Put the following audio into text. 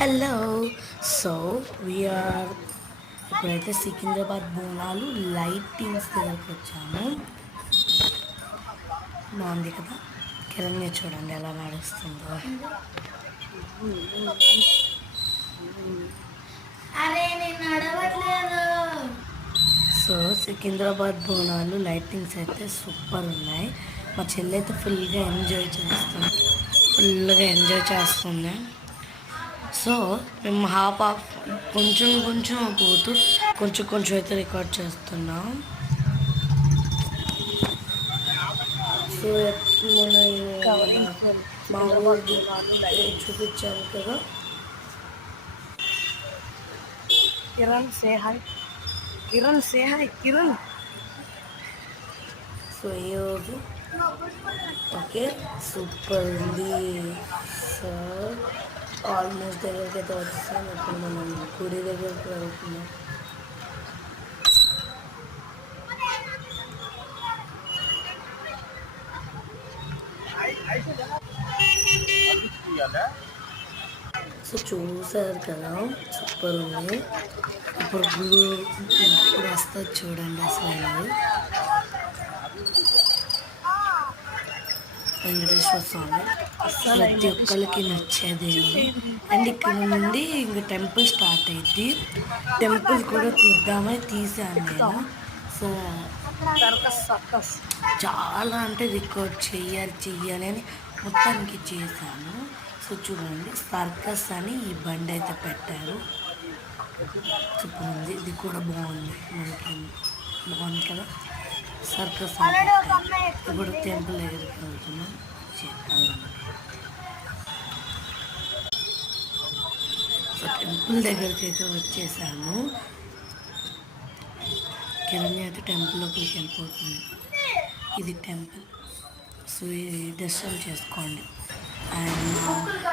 Hello. So we are ఇప్పుడైతే Secunderabad Bonalu lightings దగ్గరకు వచ్చాము. బాగుంది కదా, కిరణ్య చూడండి ఎలా నడుస్తుందో. అరే నేను నడవట్లేదు. సో సికింద్రాబాద్ బోనాలు లైటింగ్స్ అయితే సూపర్ ఉన్నాయి. మా చెల్లి అయితే ఫుల్గా ఎంజాయ్ చేస్తుంది. సో మేము హాఫ్ కొంచెం పోతూ కొంచెం అయితే రికార్డ్ చేస్తున్నాం. సో మా ఊరి చూపించాను కదా. Kiran say hi. సో ఈరోజు ఓకే సూపర్ ఉంది. సో ఆల్మోస్ట్ దగ్గరికి అయితే వచ్చేసాం. ఇప్పుడు మనం గుడి దగ్గరికి వెళ్తున్నాం. సో చూసారు కదా, సూపర్ ఉంది. ఇప్పుడు వస్తుంది చూడండి. అసలు వెంకటేశ్వర స్వామి ప్రతి ఒక్కరికి నచ్చేది. అండ్ ఇక్కడ నుండి ఇంక టెంపుల్ స్టార్ట్ అయింది. టెంపుల్ కూడా తీద్దామని తీసాను నేను. సో చాలా అంటే రికార్డ్ చెయ్యాలి అని మొత్తానికి చేశాను. సో చూడండి, సర్కస్ అని ఈ బండి అయితే పెట్టారు. సూపర్ ఉంది. ఇది కూడా బాగుంది, మనకి బాగుంది కదా. సర్కస్ అని ఇప్పుడు టెంపుల్ దగ్గరికి వెళ్తున్నాం. సో టెంపుల్ దగ్గరికి అయితే వచ్చేసాము. కిరణ్య అయితే టెంపుల్ లోపలికి వెళ్ళిపోతుంది. ఇది టెంపుల్. సో ఇది దర్శనం చేసుకోండి. అండ్